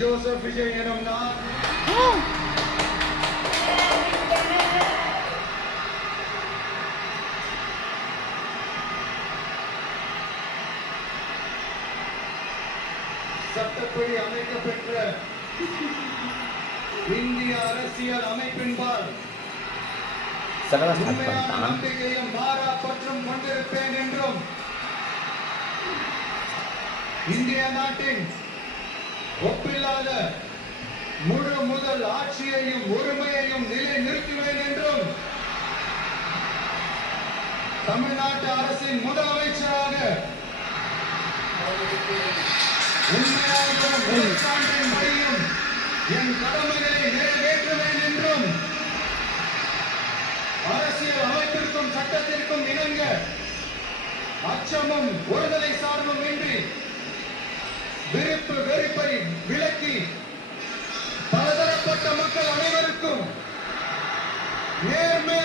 Joseph Vijay எனும் நான் சட்டப்படி அமைக்கப்பெற்ற இந்திய அரசியல் அமைப்பின்பால் உண்மையான நம்பிக்கையும் மாறா பற்றும் கொண்டிருப்பேன் என்றும் இந்திய நாட்டின் ஒப்பில்லாத முழு முதல் ஆட்சியையும் உரிமையையும் நிலை நிறுத்துவேன் என்றும் தமிழ்நாட்டு அரசின் முதலமைச்சராக உண்மையாகவும் சான்றின்படியும் என் கடமைகளை நிறைவேற்றுவேன் என்றும் அரசியல் அமைப்பிற்கும் சட்டத்திற்கும் இணங்க அச்சமும் ஒருதலை சார்பும் இன்றி விருப்பு வெறுப்பை விலக்கி பலதரப்பட்ட மக்கள் அனைவருக்கும் நேர்மை